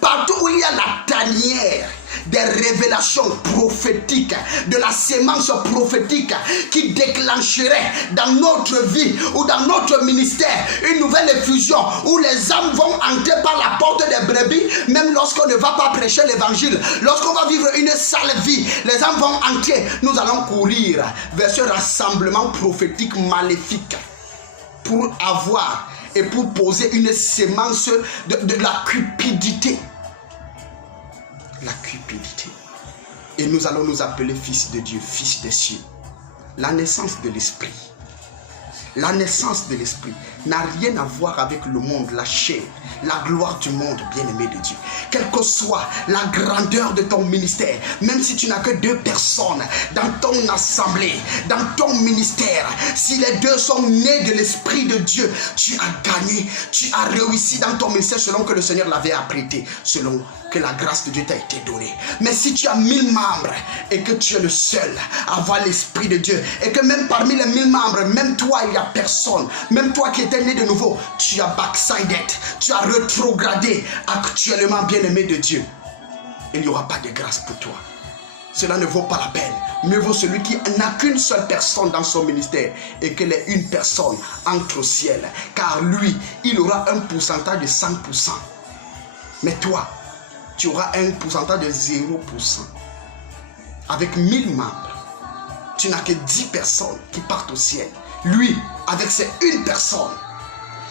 partout où il y a la tanière des révélations prophétiques, de la sémence prophétique qui déclencherait dans notre vie ou dans notre ministère une nouvelle effusion où les âmes vont entrer par la porte des brebis, même lorsqu'on ne va pas prêcher l'évangile. Lorsqu'on va vivre une sale vie, les âmes vont entrer. Nous allons courir vers ce rassemblement prophétique maléfique pour avoir et pour poser une sémence de la cupidité. La cupidité. Et nous allons nous appeler fils de Dieu, fils des cieux. La naissance de l'esprit. La naissance de l'esprit n'a rien à voir avec le monde, la chair, la gloire du monde, bien-aimé de Dieu. Quelle que soit la grandeur de ton ministère, même si tu n'as que 2 personnes dans ton assemblée, dans ton ministère, si les 2 sont nés de l'esprit de Dieu, tu as gagné, tu as réussi dans ton ministère selon que le Seigneur l'avait apprêté, selon que la grâce de Dieu t'a été donnée. Mais si tu as 1000 membres et que tu es le seul à avoir l'esprit de Dieu, et que même parmi les 1000 membres, même toi, il n'y a personne, même toi qui étais né de nouveau, tu as backsided, tu as rétrogradé actuellement, bien-aimé de Dieu, il n'y aura pas de grâce pour toi. Cela ne vaut pas la peine. Mieux vaut celui qui n'a qu'une seule personne dans son ministère et qu'elle ait une personne entre au ciel, car lui, il aura un pourcentage de 100%. Mais toi, tu auras un pourcentage de 0%. Avec 1000 membres, tu n'as que 10 personnes qui partent au ciel. Lui, avec ses une personne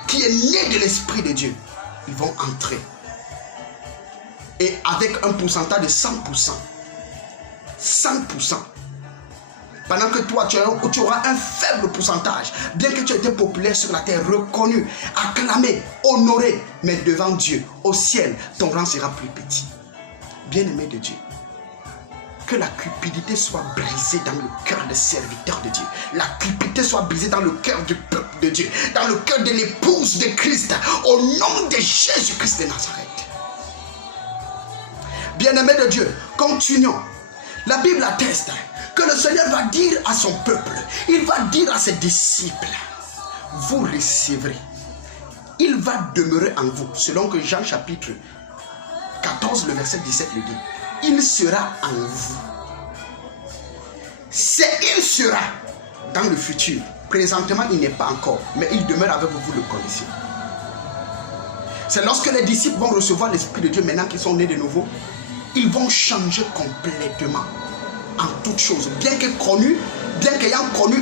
qui est née de l'Esprit de Dieu, ils vont entrer. Et avec un pourcentage de 100%. 100%. Pendant que toi, tu auras un faible pourcentage. Bien que tu aies été populaire sur la terre, reconnu, acclamé, honoré. Mais devant Dieu, au ciel, ton rang sera plus petit. Bien-aimé de Dieu, que la cupidité soit brisée dans le cœur des serviteurs de Dieu. La cupidité soit brisée dans le cœur du peuple de Dieu. Dans le cœur de l'épouse de Christ. Au nom de Jésus-Christ de Nazareth. Bien-aimé de Dieu, continuons. La Bible atteste que le Seigneur va dire à son peuple, il va dire à ses disciples, vous recevrez, il va demeurer en vous, selon que Jean chapitre 14, le verset 17 le dit, il sera en vous. C'est il sera dans le futur. Présentement, il n'est pas encore, mais il demeure avec vous, vous le connaissez. C'est lorsque les disciples vont recevoir l'Esprit de Dieu, maintenant qu'ils sont nés de nouveau, ils vont changer complètement en toutes choses, bien qu'ayant connu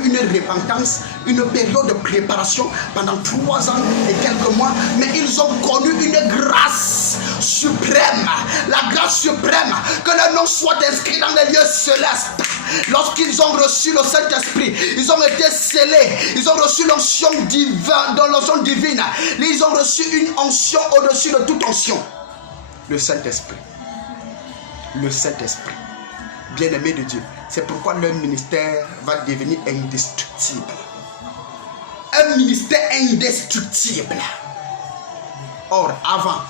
une repentance, une période de préparation pendant 3 ans et quelques mois, mais ils ont connu une grâce suprême, la grâce suprême, que leur nom soit inscrit dans les lieux célestes. Lorsqu'ils ont reçu le Saint-Esprit, ils ont été scellés, ils ont reçu l'onction divine, ils ont reçu une onction au-dessus de toute onction, le Saint-Esprit. Le Saint-Esprit. Bien-aimé de Dieu, c'est pourquoi leur ministère va devenir indestructible. Un ministère indestructible. Or, avant,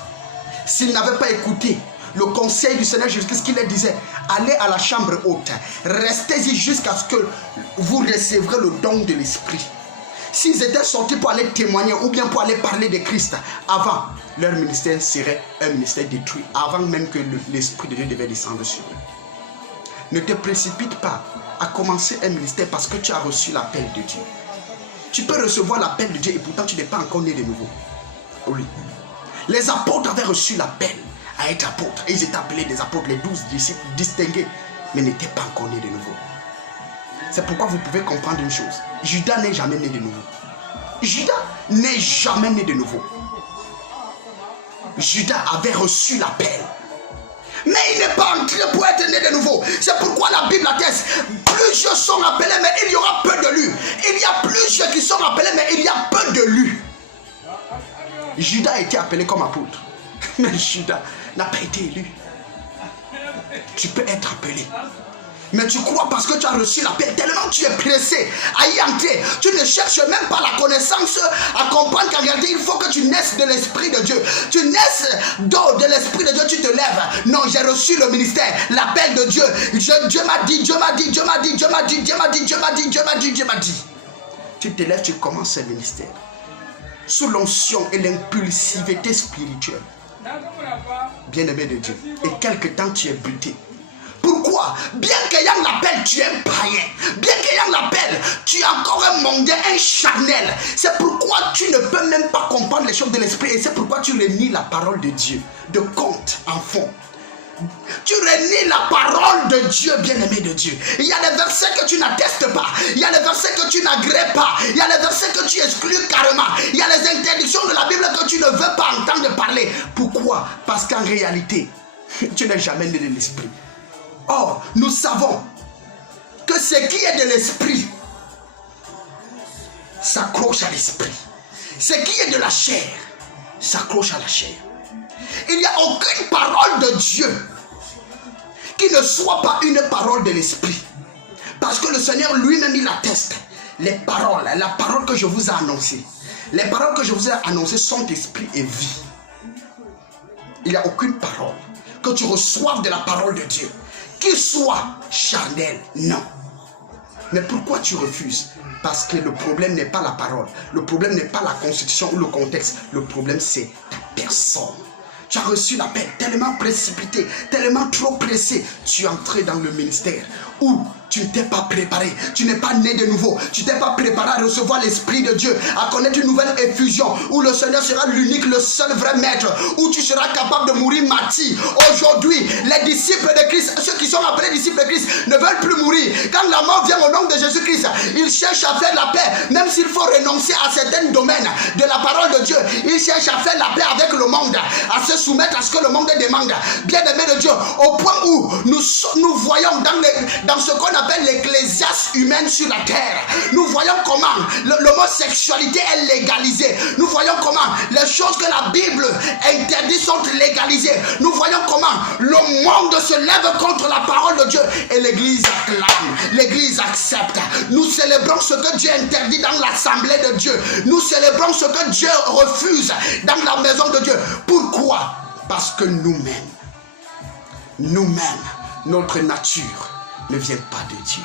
s'ils n'avaient pas écouté le conseil du Seigneur Jésus-Christ qui leur disait, allez à la chambre haute, restez-y jusqu'à ce que vous recevrez le don de l'Esprit. S'ils étaient sortis pour aller témoigner ou bien pour aller parler de Christ, avant, leur ministère serait un ministère détruit, avant même que l'Esprit de Dieu devait descendre sur eux. Ne te précipite pas à commencer un ministère parce que tu as reçu l'appel de Dieu. Tu peux recevoir l'appel de Dieu et pourtant tu n'es pas encore né de nouveau. Oui. Les apôtres avaient reçu l'appel à être apôtres. Et ils étaient appelés des apôtres, les 12 disciples distingués, mais n'étaient pas encore nés de nouveau. C'est pourquoi vous pouvez comprendre une chose. Judas n'est jamais né de nouveau. Judas n'est jamais né de nouveau. Judas avait reçu l'appel. Mais il n'est pas entré pour être né de nouveau. C'est pourquoi la Bible atteste. Plusieurs sont appelés, mais il y aura peu de lus. Il y a plusieurs qui sont appelés, mais il y a peu de lus. Judas a été appelé comme apôtre. Mais Judas n'a pas été élu. Tu peux être appelé. Mais tu crois parce que tu as reçu l'appel, tellement tu es pressé à y entrer. Tu ne cherches même pas la connaissance à comprendre qu'en réalité, il faut que tu naisses de l'Esprit de Dieu. Tu naisses de l'Esprit de Dieu, tu te lèves. Non, j'ai reçu le ministère, l'appel de Dieu. Dieu m'a dit, Dieu m'a dit, Dieu m'a dit, Dieu m'a dit, Dieu m'a dit, Dieu m'a dit, Dieu m'a dit, Dieu m'a dit. Tu te lèves, tu commences ce ministère. Sous l'onction et l'impulsivité spirituelle. Bien-aimé de Dieu. Et quelque temps, tu es buté. Pourquoi? Bien qu'ayant l'appel, tu es un païen. Bien qu'ayant l'appel, tu es encore un mondain, un charnel. C'est pourquoi tu ne peux même pas comprendre les choses de l'esprit. Et c'est pourquoi tu renies la parole de Dieu. De compte en fond. Tu renies la parole de Dieu, bien-aimé de Dieu. Il y a des versets que tu n'attestes pas. Il y a des versets que tu n'agrées pas. Il y a des versets que tu exclus carrément. Il y a les interdictions de la Bible que tu ne veux pas entendre parler. Pourquoi? Parce qu'en réalité, tu n'es jamais né de l'esprit. Or, nous savons que ce qui est de l'esprit s'accroche à l'esprit. Ce qui est de la chair s'accroche à la chair. Il n'y a aucune parole de Dieu qui ne soit pas une parole de l'esprit. Parce que le Seigneur lui-même, il atteste. Les paroles, la parole que je vous ai annoncée, les paroles que je vous ai annoncées sont esprit et vie. Il n'y a aucune parole que tu reçoives de la parole de Dieu qui soit charnel, non. Mais pourquoi tu refuses? Parce que le problème n'est pas la parole, le problème n'est pas la constitution ou le contexte, le problème c'est ta personne. Tu as reçu l'appel tellement précipité, tellement trop pressé, tu es entré dans le ministère où tu ne t'es pas préparé, tu n'es pas né de nouveau, tu ne t'es pas préparé à recevoir l'Esprit de Dieu, à connaître une nouvelle effusion, où le Seigneur sera l'unique, le seul vrai maître, où tu seras capable de mourir martyr. Aujourd'hui, les disciples de Christ, ceux qui sont appelés disciples de Christ, ne veulent plus mourir. Quand la mort vient au nom de Jésus-Christ, ils cherchent à faire la paix, même s'il faut renoncer à certains domaines de la parole de Dieu. Ils cherchent à faire la paix avec le monde, à se soumettre à ce que le monde demande. Bien-aimé de Dieu, au point où nous voyons dans ce qu'on appelle l'ecclésiaste humaine sur la terre, nous voyons comment l'homosexualité est légalisée. Nous voyons comment les choses que la Bible interdit sont légalisées. Nous voyons comment le monde se lève contre la parole de Dieu et l'église acclame, l'église accepte. Nous célébrons ce que Dieu interdit dans l'assemblée de Dieu. Nous célébrons ce que Dieu refuse dans la maison de Dieu. Pourquoi? Parce que nous-mêmes, notre nature ne vient pas de Dieu.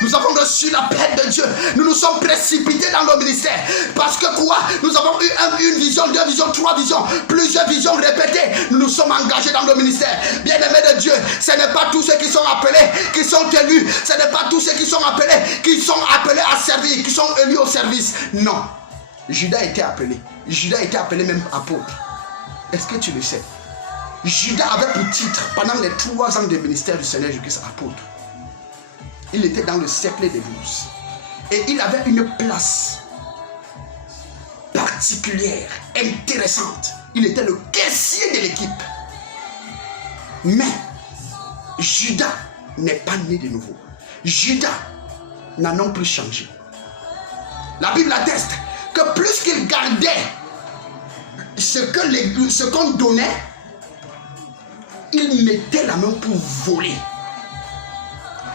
Nous avons reçu l'appel de Dieu. Nous nous sommes précipités dans le ministère. Parce que quoi? Nous avons eu une vision, deux visions, trois visions, plusieurs visions répétées. Nous nous sommes engagés dans le ministère. Bien-aimés de Dieu, ce n'est pas tous ceux qui sont appelés, qui sont élus. Ce n'est pas tous ceux qui sont appelés à servir, qui sont élus au service. Non. Judas était appelé. Judas était appelé même apôtre. Est-ce que tu le sais? Judas avait pour titre, pendant les 3 ans de ministère du Seigneur Jésus-Christ, apôtre. Il était dans le cercle des 12. Et il avait une place particulière, intéressante. Il était le caissier de l'équipe. Mais Judas n'est pas né de nouveau. Judas n'a non plus changé. La Bible atteste que plus qu'il gardait ce qu'on donnait, il mettait la main pour voler.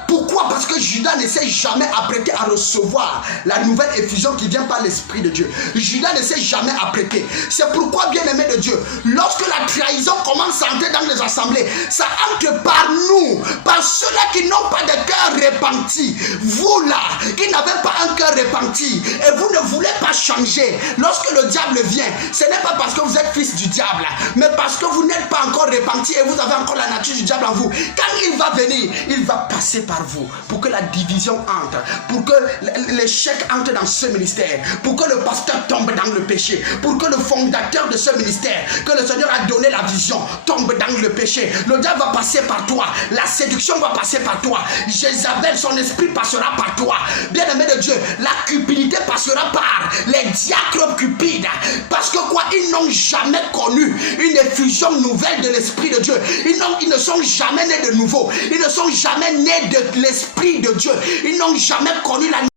Pourquoi? Parce que Judas ne s'est jamais apprêté à recevoir la nouvelle effusion qui vient par l'Esprit de Dieu. Judas ne s'est jamais apprêté. C'est pourquoi, bien-aimé de Dieu, lorsque la trahison commence à entrer dans les assemblées, ça entre par nous, par ceux-là qui n'ont pas de cœur repenti. Vous là, qui n'avez pas un cœur repenti, et vous ne voulez pas changer. Lorsque le diable vient, ce n'est pas parce que vous êtes fils du diable, mais parce que vous n'êtes pas encore repenti et vous avez encore la nature du diable en vous. Quand il va venir, il va passer par vous, pour que la division entre, pour que l'échec entre dans ce ministère, pour que le pasteur tombe dans le péché, pour que le fondateur de ce ministère, que le Seigneur a donné la vision, tombe dans le péché. Le diable va passer par toi, la séduction va passer par toi, Jézabel, son esprit passera par toi. Bien-aimé de Dieu, la cupidité passera par les diacres cupides, parce que quoi, ils n'ont jamais connu une effusion nouvelle de l'Esprit de Dieu. Ils ne sont jamais nés de nouveau, ils ne sont jamais nés de l'Esprit de Dieu. Ils n'ont jamais connu la